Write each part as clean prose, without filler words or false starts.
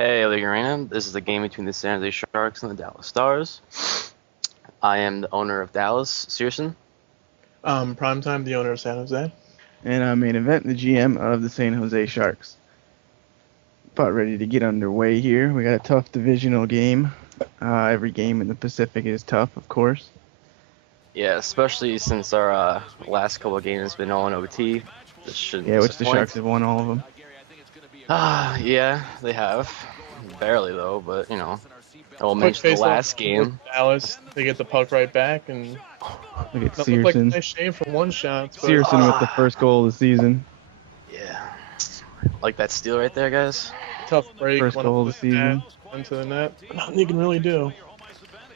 Hey, Arena. This is a game between the San Jose Sharks and the Dallas Stars. I am the owner of Dallas, Searson. Primetimme, the owner of San Jose. And I'm MainEvent, the GM of the San Jose Sharks. About ready to get underway here. We got a tough divisional game. Every game in the Pacific is tough, of course. Yeah, especially since our last couple of games has been all in OT. This shouldn't Which the disappoint. Sharks have won all of them. Yeah, they have. Barely, though, but, you know. I will Quick mention the face-off last game. Dallas, they get the puck right back, and Look at that looked like a Searson. nice shave from one shot. But, Searson with the first goal of the season. Yeah. Like that steal right there, guys. tough break. First went up goal of the with season. that into the net. Nothing you can really do.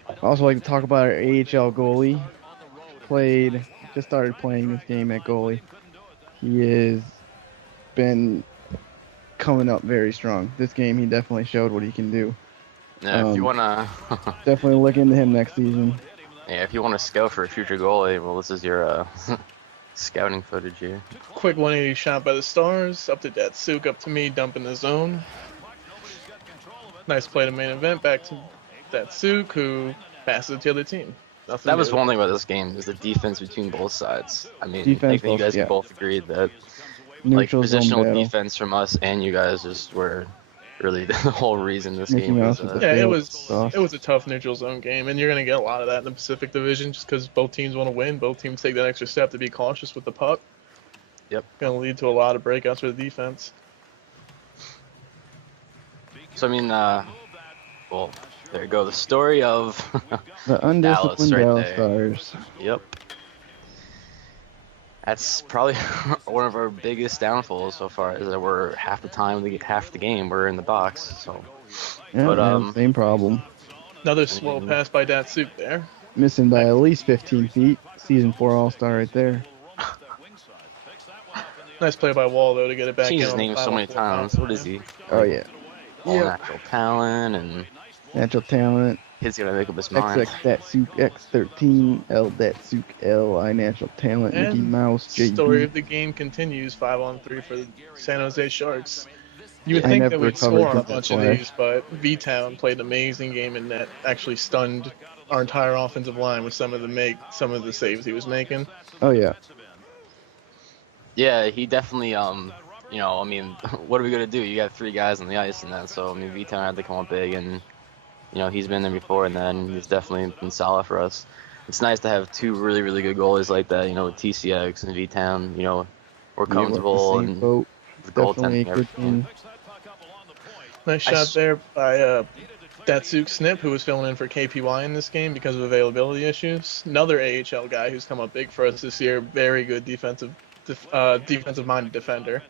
I also like to talk about our AHL goalie. Just started playing this game at goalie. He has been coming up very strong. This game, he definitely showed what he can do. Yeah, if you wanna, Definitely look into him next season. yeah, if you wanna scout for a future goalie, well, this is your scouting footage here. Quick 180 shot by the Stars. Up to Datsuk, up to me, dumping the zone. Nice play to MainEvent. Back to Datsuk, who passes it to the other team. Nothing That was new. one thing about this game, is the defense between both sides. I mean, Defense I think you both- guys yeah. both agreed that Neutral zone positional battle. defense from us and you guys just were really the whole reason this Mickey game was. Mouse with the Yeah, it failed was toss. it was a tough neutral zone game, and you're gonna get a lot of that in the Pacific Division just because both teams want to win. Both teams take that extra step to be cautious with the puck. Yep. Gonna lead to a lot of breakouts for the defense. So I mean, well, there you go. The story of The undisciplined right Dallas there. Stars. Yep. That's probably one of our biggest downfalls so far. Is that we're half the game we're in the box. So Yeah, But, they have the same problem. Another slow pass by Datsuk there. Missing by at least 15 feet. Season 4 All-Star right there. Nice play by Wall though to get it back changed in. his on the name so final many four. times. What is he? Oh, yeah. All Yep. natural talent, and Natural talent. he's gonna make up his mind. XX Datsuk X13. L Datsuk L. I natural talent. Mickey And Mouse. Story JB. of the game continues 5-on-3 for the San Jose Sharks. You would I think never that we'd recovered score on a from that bunch of flash. these, but V-Town played an amazing game in net. Actually stunned our entire offensive line with some of the saves he was making. Oh, yeah. Yeah, he definitely, you know, I mean, what are we gonna do? You got 3 guys on the ice and that, so I mean, V-Town had to come up big, and you know, he's been there before, and then he's definitely been solid for us. It's nice to have 2 really, really good goalies like that, you know, with TCX and V-Town. You know, we're Yeah, we're in the comfortable same and boat. the Definitely a goaltending, good everything. team. Nice I shot s- there by Datsuk Snip, who was filling in for KPY in this game because of availability issues. Another AHL guy who's come up big for us this year. Very good defensive-minded defender.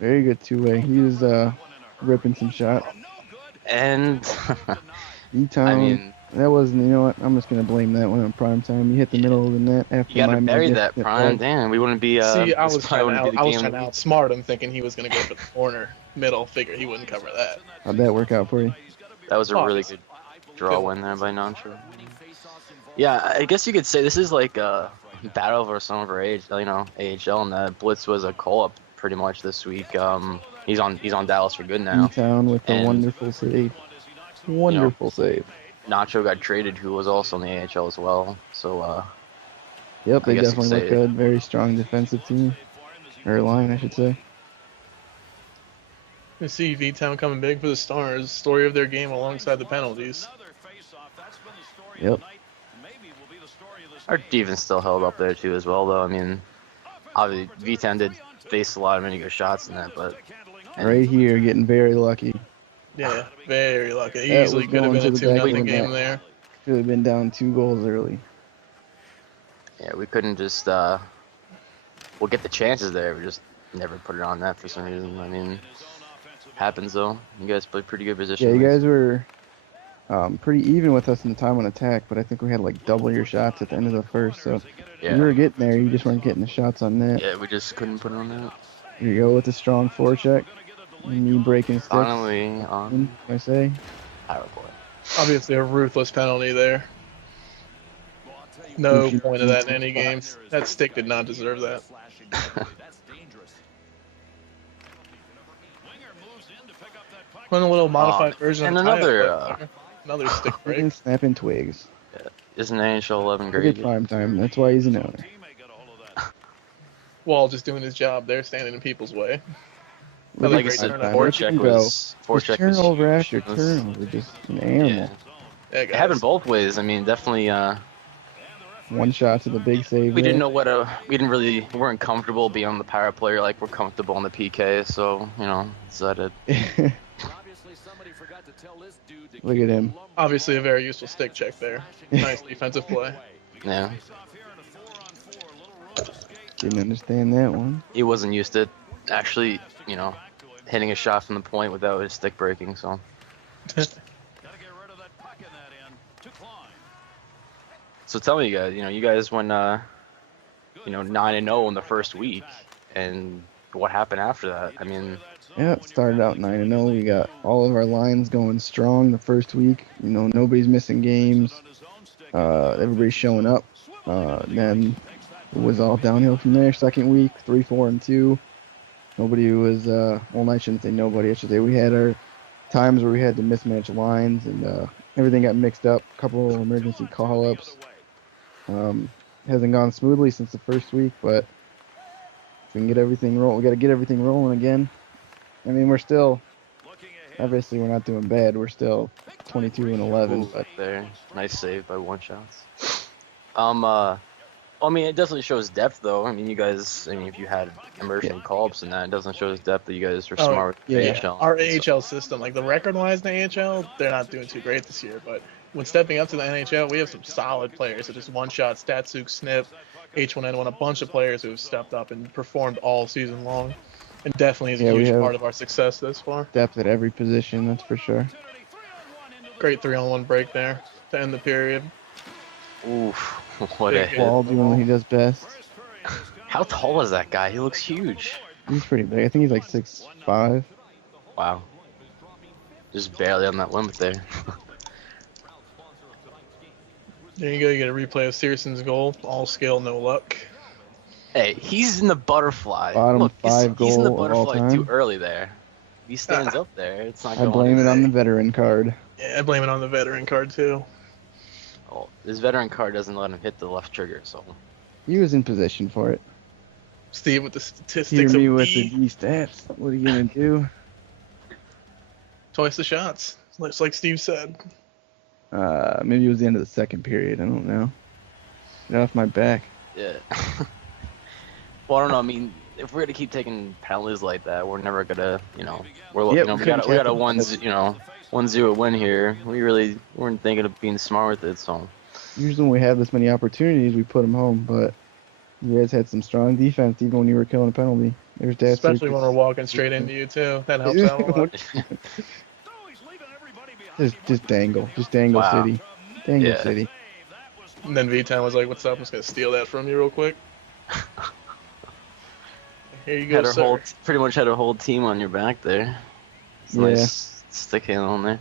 Very good two-way. He was ripping some shots. And E-Town. I mean, That wasn't, you know what? I'm just going to blame that one on prime time. You hit the middle of the net after you gotta my bury that magnificent prime. play. Damn, we wouldn't be. See, I this was probably trying wouldn't be the to game of the week. outsmart him, thinking he was going to go for the corner middle. Figure he wouldn't cover that. How'd that work out for you? That was a Oh, really good draw win there by Noncho. Yeah, I guess you could say this is like a battle over some of our AHL, and that Blitz was a call-up pretty much this week. He's on Dallas for good now. E-Town with the And, wonderful save. Wonderful save. Nacho got traded, who was also in the AHL as well. So Yep, I they guess you definitely could look say- good. Very strong defensive team. Or line, I should say. You see V-Town coming big for the Stars. Story of their game alongside the penalties. Yep. our defense still held up there too as well, though. I mean, obviously V10 did face a lot of many good shots in that, but Right here, getting very lucky. Yeah, very lucky. That Easily was could have going been a to the back of 2-0 the game net. there. Should have been down 2 goals early. yeah, we couldn't just we'll get the chances there. We just never put it on net for some reason. I mean, happens though. You guys played pretty good position. Yeah, you guys were pretty even with us in the time on attack, but I think we had like double your shots at the end of the first. So Yeah. you were getting there, you just weren't getting the shots on net. Yeah, we just couldn't put it on net. Here you go with a strong forecheck. Knee breaking sticks. Finally on I say. power play. Obviously a ruthless penalty there. No point of that in any game. That stick did not deserve that. Run a little modified version and of another stick break. And snapping twigs. Isn't NHL 11 Look great? at prime time. That's why he's an owner. Wall just doing his job there, standing in people's way. Look Like I at said, prime time. forecheck Look at him go. was Just turnover after huge. turnover, just an animal. Yeah. Yeah, It guys. happened both ways. I mean, definitely. One shot to the big save. We didn't there. know we weren't comfortable being on the power play like we're comfortable on the PK. So decided. Look at him. Obviously a very useful stick check there. Nice defensive play. Yeah. Didn't understand that one. He wasn't used to actually, hitting a shot from the point without his stick breaking. So. So tell me, you guys went, 9-0 in the first week, and what happened after that? I mean, Yeah, it started out 9-0. We got all of our lines going strong the first week. Nobody's missing games. Everybody's showing up. Then it was all downhill from there. Second week, 3-4-2. Nobody was, well, I shouldn't say nobody. I should say we had our times where we had to mismatch lines, and everything got mixed up. A couple of emergency call-ups. Hasn't gone smoothly since the first week, but if we can get everything rolling, we got to get everything rolling again. I mean, we're still, obviously, we're not doing bad. We're still 22-11. But there, nice save by one shots. I mean, it definitely shows depth, though. I mean, you guys, if you had emergency call-ups and that, it doesn't show us depth that you guys are smart with yeah. AHL. Our AHL system, like the record-wise in the AHL, they're not doing too great this year. But when stepping up to the NHL, we have some solid players, such as One Shot, Statsuk, Snip, H1N1, a bunch of players who have stepped up and performed all season long. And definitely is a huge part of our success this far. Depth at every position, that's for sure. Great 3-on-1 break there to end the period. Oof, what a hit. Wall doing what he does best. How tall is that guy? He looks huge. He's pretty big. I think he's like 6'5". Wow. Just barely on that limit there. There you go. You get a replay of Searson's goal. All skill, no luck. Hey, he's in the butterfly. Bottom Look, five he's in the goal of all butterfly too time. early there. He stands up there. It's not I going blame it on the today. veteran card. Yeah, I blame it on the veteran card too. Oh, his veteran card doesn't let him hit the left trigger, so. He was in position for it. Steve with the Hear statistics me of with the D stats. What are you gonna do? twice the shots. It's like Steve said. Maybe it was the end of the second period. I don't know. Get off my back. Yeah. Well, I don't know. I mean, if we're gonna keep taking penalties like that, we're never gonna, we're Yeah, we we got couldn't a catch them. 1-0 win here. We really weren't thinking of being smart with it, so. Usually when we have this many opportunities, we put them home. But you guys had some strong defense even when you were killing a penalty. There's that. Especially when we're walking straight into you too. That helps out a lot. Just dangle. Just dangle Wow. city. Dangle Yeah. city. And then V-Town was like, "What's up? I'm just gonna steal that from you real quick." Here you go, Had our sir. pretty much had a whole team on your back there. It's Yeah. nice stick handle on there.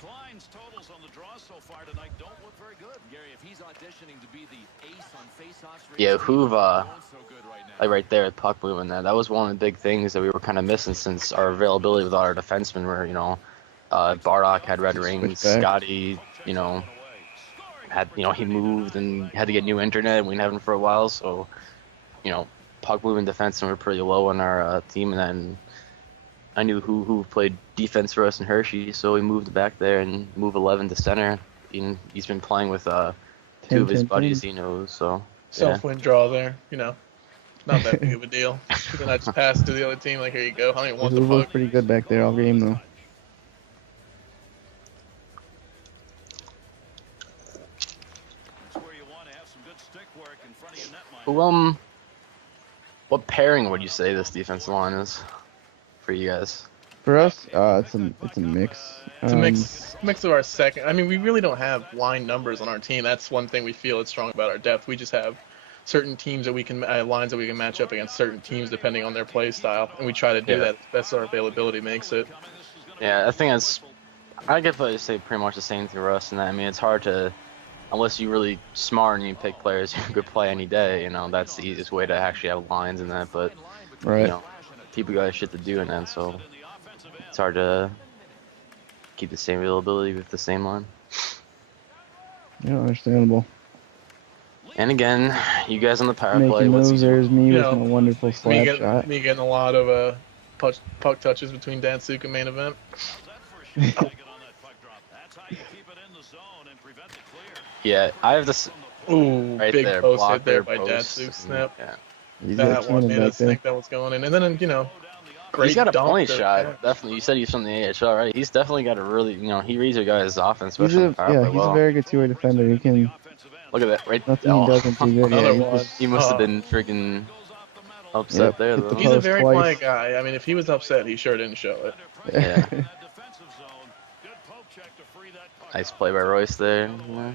Klein's totals on the draw so far tonight don't look very good. Gary, if he's auditioning to be the ace on face-offs, Yeah, Hoove, so good right now. like right there with puck movement, that was one of the big things that we were kind of missing since our availability with our defensemen were, Bardock had red rings, back. Scotty, had, he moved and had to get new internet. We didn't have him for a while, so, puck movement defensemen were pretty low on our team, and then I knew who played defense for us in Hershey, so we moved back there and moved 11 to center. He's been playing with 2 of his 10-10-10. buddies he knows, so. Self-win draw there. Not that big of a deal. Then I just passed to the other team. Like, here you go. I don't even want the It was puck. pretty good back there all game though. That's where you want to have some good stick work in front of your netminder. Who, what pairing would you say this defensive line is for you guys? For us, it's a mix. It's a mix of our second. I mean, we really don't have line numbers on our team. That's one thing we feel is strong about our depth. We just have certain teams that we can lines that we can match up against certain teams depending on their play style, and we try to do that as best our availability makes it. Yeah, I think I guess I say pretty much the same thing for us. And I mean, it's hard to, unless you're really smart and you pick players who could play any day. That's the easiest way to actually have lines in that. But Right. people got shit to do in that, so it's hard to keep the same availability with the same line. Yeah, understandable. And again, you guys on the power play. Making What's moves. he doing? There's me You with know, my wonderful slap shot. Me getting a lot of puck touches between Datsuk and MainEvent. Yeah, I have this Ooh, right big there. post hit there Blocker, by post, Datsuk. Snap. Yeah. He's got That one cannon made back us there. think that was going in. And then, great He's got a dunk point to shot. catch. Definitely. You said he's from the AHL, right? He's definitely got a really, he reads your guys' offense, He's especially on a the power play he's well. a very good two-way defender. He can Look at that, right? nothing he doesn't do good. Another Yeah, one. just, He must have been freaking upset Yep, there, hit the though. He's a post very twice. quiet guy. I mean, if he was upset, he sure didn't show it. Yeah. Nice play by Royce there. Yeah.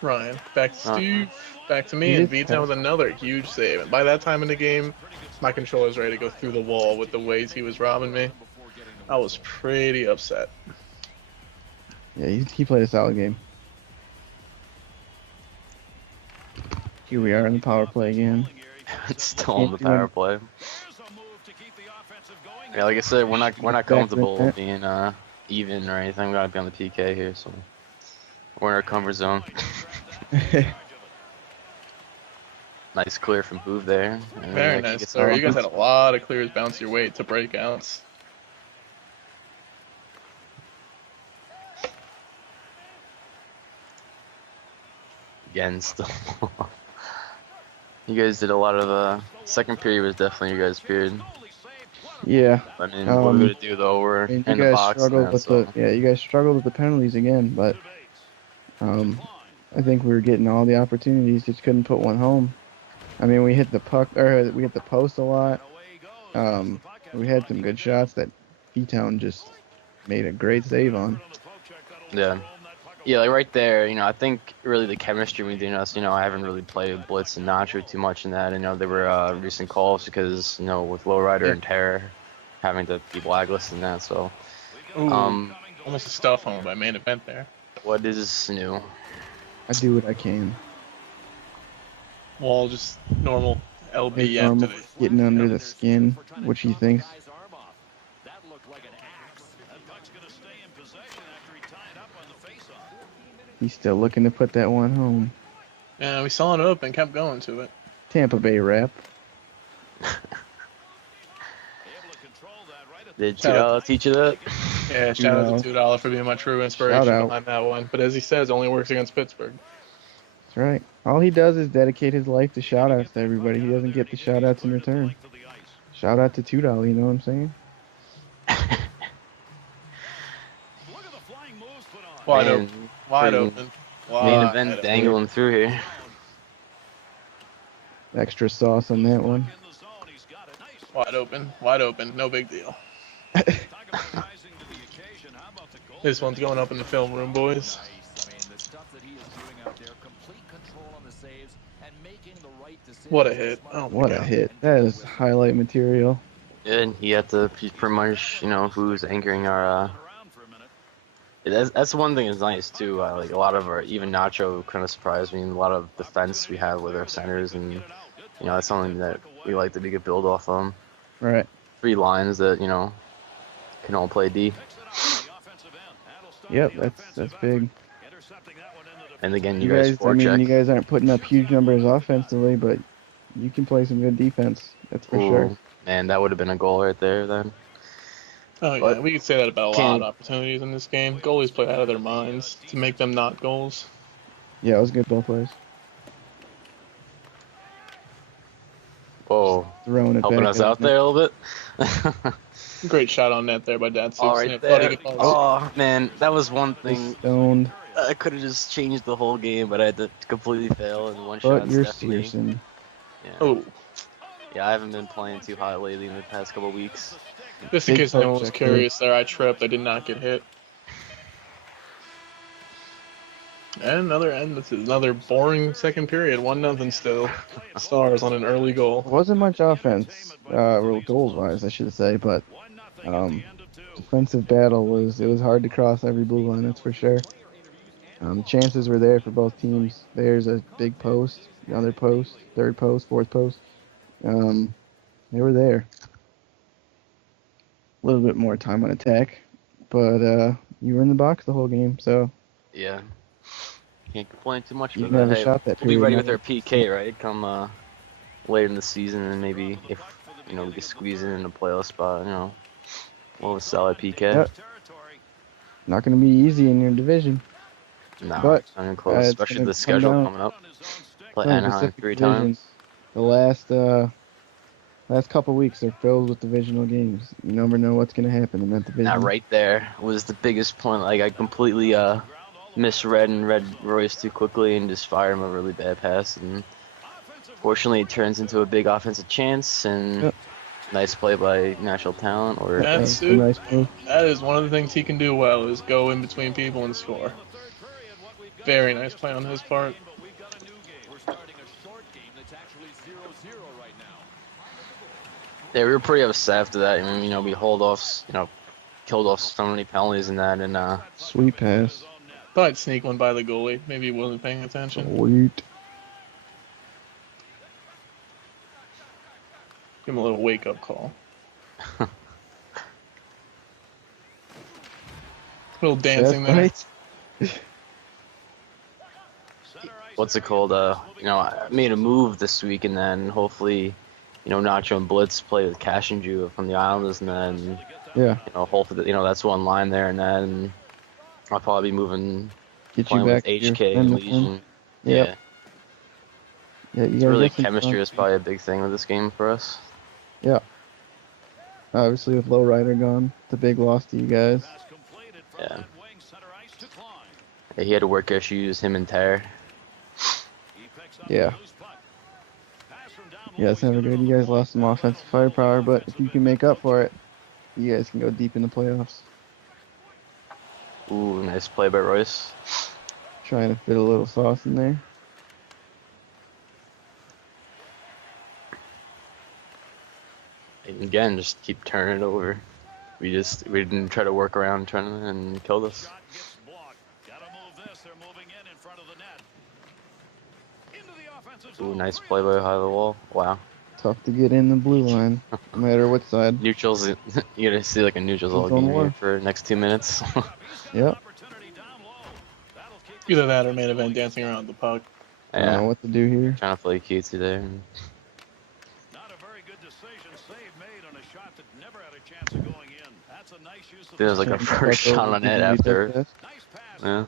Ryan, back to Steve, back to me, He and is V-Town with another huge save. And by that time in the game, my controller's ready to go through the wall with the ways he was robbing me. I was pretty upset. Yeah, he played a solid game. Here we are in the power play again. It's still on the power play. Yeah, like I said, we're not comfortable being even or anything. We gotta be on the PK here, so we're in our comfort zone. Nice clear from Boov there. And Very yeah, nice, sir. You guys had a lot of clears bounce your way to breakouts. Again, still. You guys did a lot of second period was definitely your guys' period. Yeah. I mean, what are we gonna do though? We're And in you the guys box struggled now, with so. you guys struggled with the penalties again, but I think we were getting all the opportunities, just couldn't put one home. I mean, we hit the we hit the post a lot. We had some good shots that V-Town just made a great save on. Yeah. Yeah, like right there, I think really the chemistry between us, I haven't really played Blitz and Nacho too much in that. There were recent calls because, with Lowrider and Terror having to be blacklisted and that, so. Ooh, almost a stuff home by MainEvent there. What is new? I do what I can. Wall just normal LB Normal, after the getting under the skin, which he thinks. He's still looking to put that one home. Yeah, we saw it open, kept going to it. Tampa Bay rap. Did $2 teach you that? Yeah, shout out to $2 for being my true inspiration behind that one. But as he says, only works against Pittsburgh. That's right. All he does is dedicate his life to shoutouts to everybody. He doesn't get the shoutouts in return. Shout out to $2, you know what I'm saying? Wide open. Wide open. MainEvent dangling through here. Extra sauce on that one. Wide open, no big deal. This one's going up in the film room, boys. What a hit. Oh my What God. a hit. That is highlight material. And he had to pretty much, who's anchoring our. That's one thing that's nice too. Like a lot of our, even Nacho kind of surprised me. A lot of defense we have with our centers, and that's something that we like to be good build off of. Right. 3 lines that can all play D. Yep, that's big. And again, You you guys guys, I mean, forecheck. you guys aren't putting up huge numbers offensively, but you can play some good defense. That's for sure. Man, that would have been a goal right there then. Oh yeah, we could say that about a lot of opportunities in this game. Goalies play out of their minds to make them not goals. Yeah, it was good both ways. Whoa. Throwing it Helping back us out there a little bit. Great shot on net there by Datsuk. All right there. Oh, man, that was one thing. Stoned. I could have just changed the whole game, but I had to completely fail in one shot. But you're Searson. Yeah. Oh. Yeah, I haven't been playing too hot lately in the past couple weeks. Just in case no one was curious there, I tripped. I did not get hit. And this is another boring second period. 1-0 still. Stars on an early goal. Wasn't much offense, goals wise, I should say, but defensive battle was hard to cross every blue line, that's for sure. The chances were there for both teams. There's a big post, another post, third post, fourth post. They were there. A little bit more time on attack, but you were in the box the whole game, so Yeah. Can't complain too much. you But can have a hey, shot that we'll be period. ready with our PK, right? Come later in the season, and maybe if we can squeeze in a playoff spot, we'll have a solid PK. Yep. Not going to be easy in your division. No, but it's not even close, it's especially gonna the come schedule down- coming up. Play No, Anaheim Pacific 3 Division. times. The last couple weeks are filled with divisional games. You never know what's going to happen in that division. Now, right there was the biggest point. Like, I completely misread and read Royce too quickly and just fired him a really bad pass. And fortunately, it turns into a big offensive chance. And Yep. nice play by natural talent. Or That's a nice move. That is one of the things he can do well, is go in between people and score. Very nice play on his part. yeah, we were pretty upset after that. I mean, we killed off so many penalties in that. And Sweet pass. Thought I'd sneak one by the goalie. Maybe he wasn't paying attention. Sweet. Give him a little wake-up call. Little dancing there. Right. what's it called? I made a move this week, and then hopefully, Nacho and Blitz play with Cash and Ju from the Islanders, and then, Yeah. Hopefully, that's one line there, and then I'll probably be moving, Get you playing back with to your HK friend and with him. Legion. Yep. Yeah, Yeah, you it's guys really got some chemistry fun. is probably a big thing with this game for us. Yeah. Obviously, with Lowrider gone, it's a big loss to you guys. Yeah. He had to work issues, him and Ter. Yeah. Yeah, it's never good. You guys lost some offensive firepower, but if you can make up for it, you guys can go deep in the playoffs. Ooh, nice play by Royce. Trying to fit a little sauce in there. And again, just keep turning it over. We didn't try to work around trying to and killed us. Ooh, nice play by high the wall. Wow. Tough to get in the blue line, no matter what side. Neutrals, you gotta see like a neutrals all It's on game here war. for the next 2 minutes. Yep. Either that or main event dancing around the puck. I don't know Yeah, what to do here. trying to play cutesy there. Not a very good decision. Save made on a shot that never had a chance of going in. That's a nice use of It was like a first shot on net after. nice pass. Yeah. I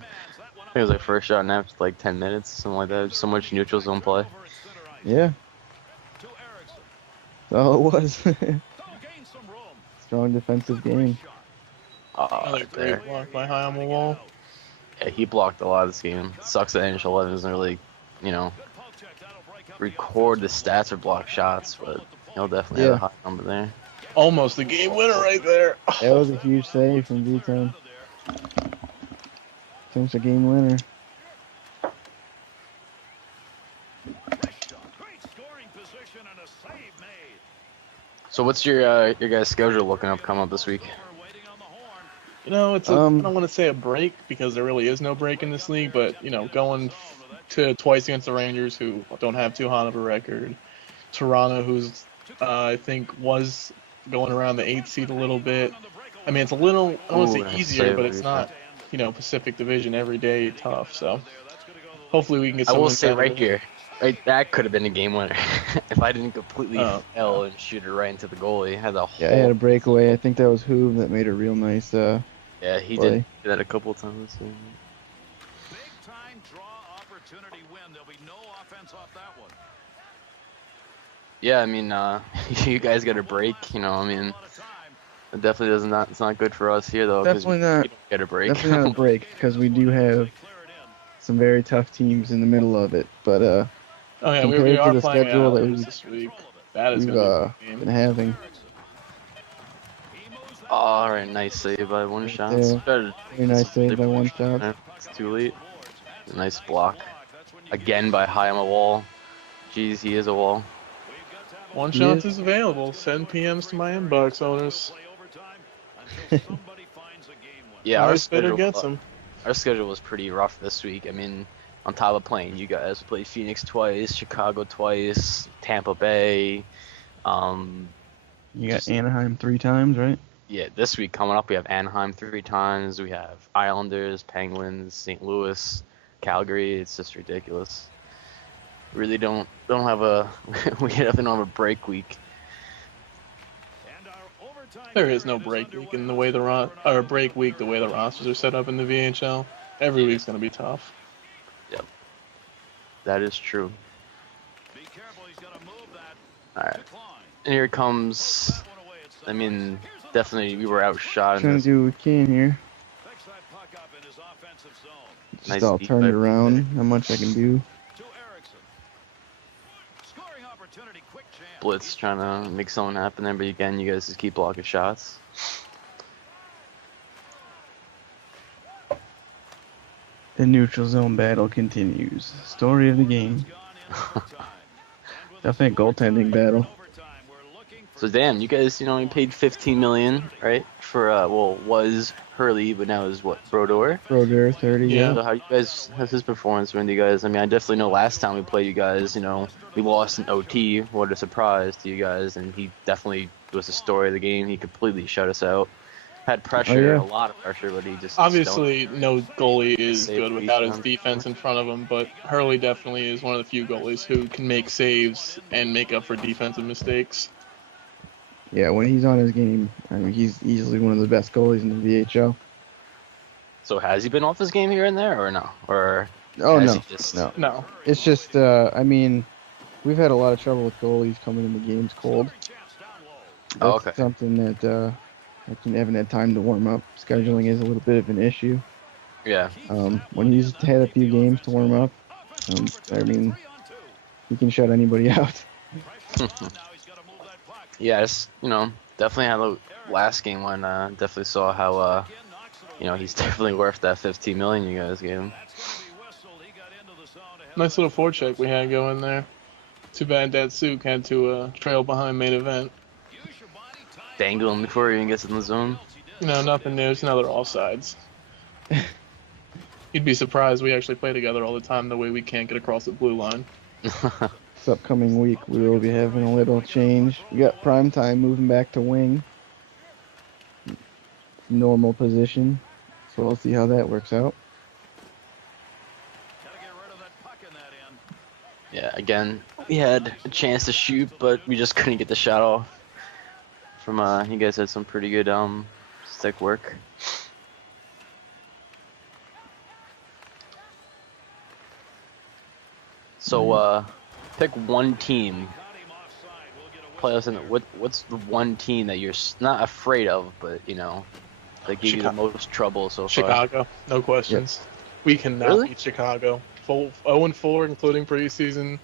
think it was like first shot on net after like 10 minutes, something like that. So much neutrals don't play. Yeah, that's all it was. Strong defensive game. Another Right there. great block by High on the wall. Yeah, he blocked a lot of this game. Sucks that NHL 11 doesn't really, record the stats or block shots, but he'll definitely have a high number there. Almost the game winner right there. That was a huge save from V10. Finish a game winner. So what's your guys' schedule looking up coming up this week? It's I don't want to say a break because there really is no break in this league, but going to twice against the Rangers, who don't have too hot of a record. Toronto, who's I think was going around the 8th seed a little bit. I mean, it's a little, I don't want to Ooh, say nice easier, save, but it's not, Pacific Division every day tough. So hopefully we can get I something will say right better. here, that could have been a game winner if I didn't completely Oh. fail and shoot it right into the goalie. Had the whole, Yeah, I had a breakaway. I think that was Hoove that made a real nice. yeah, he play. did do that a couple times. So. Big time draw opportunity win. There'll be no offense off that one. Yeah, I mean, you guys got a break. It definitely does not. It's not good for us here though. 'Cause Definitely we not. don't get a break. Definitely not a break because we do have some very tough teams in the middle of it. But Oh yeah, we compared to are the playing schedule that Islanders we've- this week. That is we've going to be a been game. having. All right, nice save by one shot. there. Very nice save by one shot. It's too late. Nice block. Again by high on the wall. Jeez, he is a wall. One He shots is. is available. Send PMs to my inbox, owners. Yeah, our Highest bidder schedule, gets them. our schedule was pretty rough this week. I mean, on top of playing you guys, we played Phoenix twice, Chicago twice, Tampa Bay, You got Anaheim 3 times, right? Yeah, this week coming up, we have Anaheim 3 times. We have Islanders, Penguins, St. Louis, Calgary. It's just ridiculous. Really don't have a we definitely don't have a break week. There is no break week in the way or break week the way the rosters are set up in the VHL. Every week's gonna be tough. Yep, that is true. All right, and here comes. I mean, definitely we were outshot. Trying to do what we can here. Just Nice I'll deep turn it dive around. How much I can do. Blitz trying to make something happen there, but again, you guys just keep blocking shots. The neutral zone battle continues. Story of the game. Definitely a goaltending battle. So damn, you guys, you paid 15 million, right? For was Hurley, but now is what, Brodeur? Brodeur 30. Yeah. So how's his performance been to you guys? I mean, I definitely know last time we played you guys, we lost in OT. What a surprise to you guys, and he definitely was the story of the game. He completely shut us out. Had pressure, a lot of pressure, but he just obviously no goalie is Save good without his defense. defense in front of him, but Hurley definitely is one of the few goalies who can make saves and make up for defensive mistakes. Yeah, when he's on his game, I mean, he's easily one of the best goalies in the VHL. So has he been off his game here and there, or no? Or Oh, has no. he just... No. It's just, I mean, we've had a lot of trouble with goalies coming into games cold. That's Oh, okay. something that I haven't had time to warm up. Scheduling is a little bit of an issue. Yeah. When he's had a few games to warm up, I mean, he can shut anybody out. Yes, definitely had a last game when definitely saw how he's definitely worth that 15 million you guys gave him. Nice little forecheck we had going there. Too bad Datsuk had to trail behind main event. Dangle him before he even gets in the zone. Nothing new. It's another offsides. You'd be surprised we actually play together all the time the way we can't get across the blue line. This upcoming week, we will be having a little change. We got Primetimme moving back to wing. Normal position. So we'll see how that works out. Yeah, again, we had a chance to shoot, but we just couldn't get the shot off. From you guys had some pretty good stick work. So pick one team. Playoffs, and what's the one team that you're not afraid of, but that gave you the most trouble so far? Chicago, no questions. Yep. We cannot beat Chicago. 0-4, including preseason.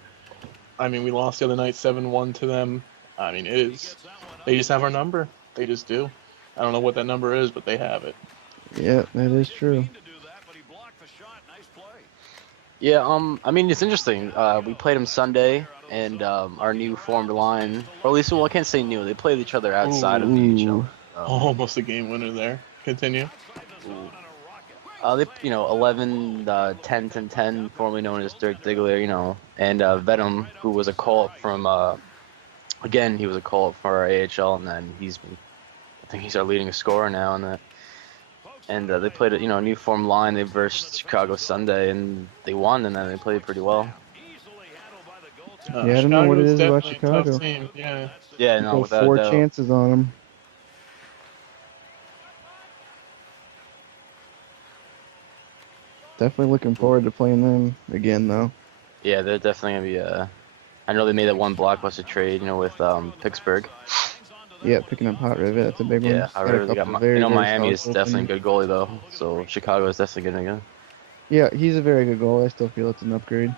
I mean, we lost the other night 7-1 to them. I mean, they just have our number. They just do. I don't know what that number is, but they have it. Yeah, that is true. Yeah, I mean, it's interesting. We played them Sunday, and our new formed line, or at least, I can't say new. They played each other outside of the VHL. Almost a game winner there. Continue. They, 11, 10, formerly known as Dirk Diggler, and Venom, who was a call-up from, again, he was a call-up for our AHL, and then I think he's our leading scorer now, and they played a new form line. They versed Chicago Sunday, and they won, and then they played pretty well. Yeah, I don't know what it is about Chicago. Yeah, no, without 4 a doubt. chances on them. Definitely looking forward to playing them again, though. Yeah, they're definitely gonna be. I know they made that one blockbuster trade, with Pittsburgh. Yeah, picking up Hot Rivet, that's a big one. Yeah, Hot Rivet. Miami is definitely a good goalie though, so Chicago is definitely gonna go. Yeah, he's a very good goalie. I still feel it's an upgrade.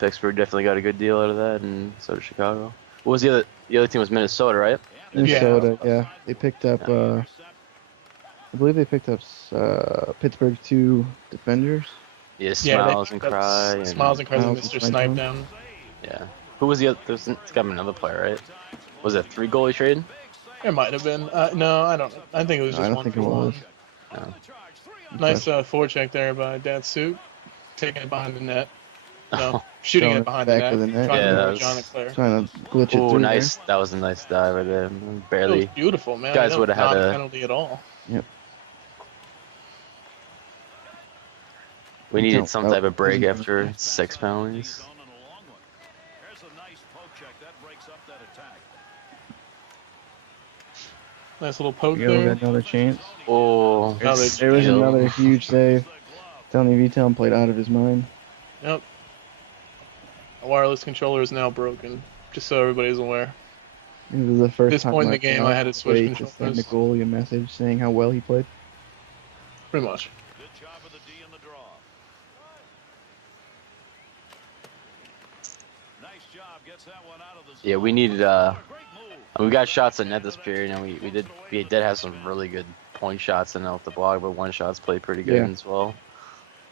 Pittsburgh definitely got a good deal out of that, and so did Chicago. What was the other? The other team was Minnesota, right? Minnesota, yeah. They picked up. I believe they picked up Pittsburgh's 2 defenders. Yeah, Smiles and Cry. Smiles and Cry and Mr. Snipe down. Yeah. Who was the other? There's got to be another player, right? Was it 3 goalie trade? It might have been. No, I don't. I think it was just I don't one think for it was. one. Nice forecheck there by Datsuk, taking it behind the net. No, shooting Throwing it it behind the back net. of the net. Trying Yeah, to that avoid was- John Leclerc. Trying to glitch it Oh, through nice. That was a nice dive right there. It was Barely. beautiful, man. Guys That was would've had not a a- penalty at all. there. Yep. We You needed don't- some oh, type of break isn't- after 6 penalties. There's a nice poke check. That breaks up that attack. Nice little poke Yo, there. got another chance. Oh, Now they- There was still- another huge save. Telling you, V-Town played out of his mind. Yep. The wireless controller is now broken, just so everybody's aware. It was the first This time point in the I've game, gone I had to out of switch way to send the controllers. goalie a message saying how well he played. Pretty much. Good job of the D in the draw. Nice job. Gets that one out of the Yeah, we needed. Great move. We got shots in net this period, and we did have some really good point shots and off the block, but one shots played pretty good Yeah. as well.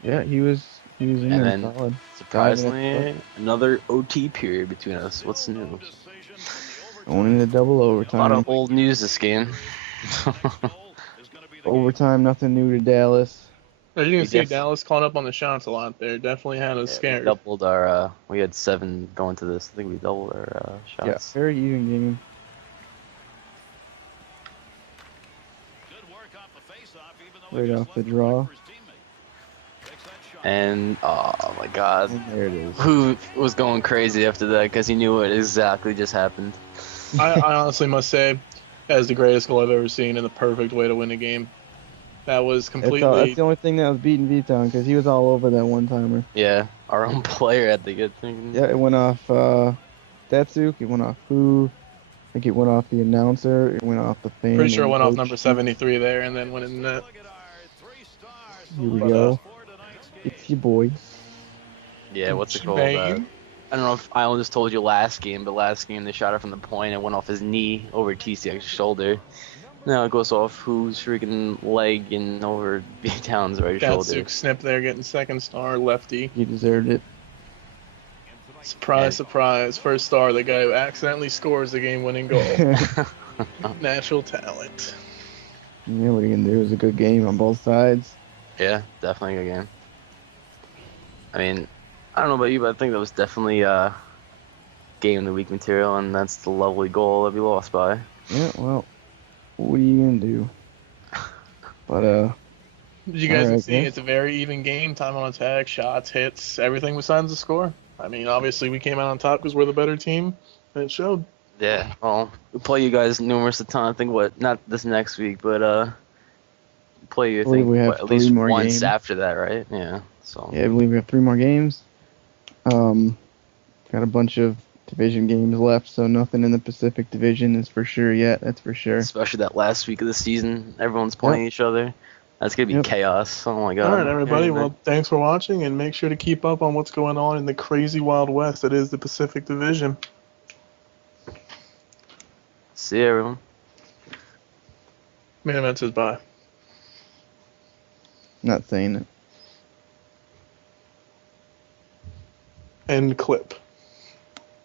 Yeah, he was in And there then- solid. Surprisingly, another OT period between us. What's new? Going into double A lot overtime. of old news this game. Overtime, nothing new to Dallas. As you We can see, def- Dallas calling up on the shots a lot there. Definitely had us Yeah, we scared. doubled our. We had 7 going to this. I think we doubled our Yeah, shots. very even game. Good work off the face-off, even though Right he just off the left it draw. for his teammate. Takes that shot. And oh my God, And there it is. who was going crazy after that? Because he knew what exactly just happened. I honestly must say, that is the greatest goal I've ever seen and the perfect way to win a game. That was completely. That's the only thing that was beating V-Town because he was all over that one-timer. Yeah, our own player had the good thing. Yeah, it went off Datsuk, it went off Who, I think it went off the announcer, it went off the fan. Pretty sure it and went off coach. number 73 there and then went in net. Look at our 3 stars. Here we But, go. For tonight's game. It's your boy. Yeah, what's it called? Jermaine. I don't know if I just told you last game, but last game they shot it from the point and went off his knee over TCX's shoulder. Now it goes off who's freaking leg and over B-Town's right shoulder. Datsuk snip there, getting second star, lefty. He deserved it. Surprise, And- surprise. First star, the guy who accidentally scores the game-winning goal. Natural talent. Yeah, what are you gonna do? It was a good game on both sides. Yeah, definitely a good game. I mean, I don't know about you, but I think that was definitely game of the week material, and that's the lovely goal that we lost by. Yeah, well, what are you gonna do? But As you guys Alright, can see, yeah. it's a very even game. Time on attack, shots, hits, everything besides the score. I mean, obviously we came out on top because we're the better team, and it showed. Yeah, well, we play you guys numerous a ton. I think not this next week, but play you. I believe think we have at least 3 more once games. after that, right? Yeah. So. yeah, I believe we have 3 more games. Got a bunch of division games left, so nothing in the Pacific Division is for sure yet. That's for sure. Especially that last week of the season, everyone's playing each other. That's gonna be Yep. chaos. Oh my God. All right, everybody. Yeah, Well, thanks for watching, and make sure to keep up on what's going on in the crazy Wild West that is the Pacific Division. see you, everyone. MainEvent says bye. Not saying it. End clip.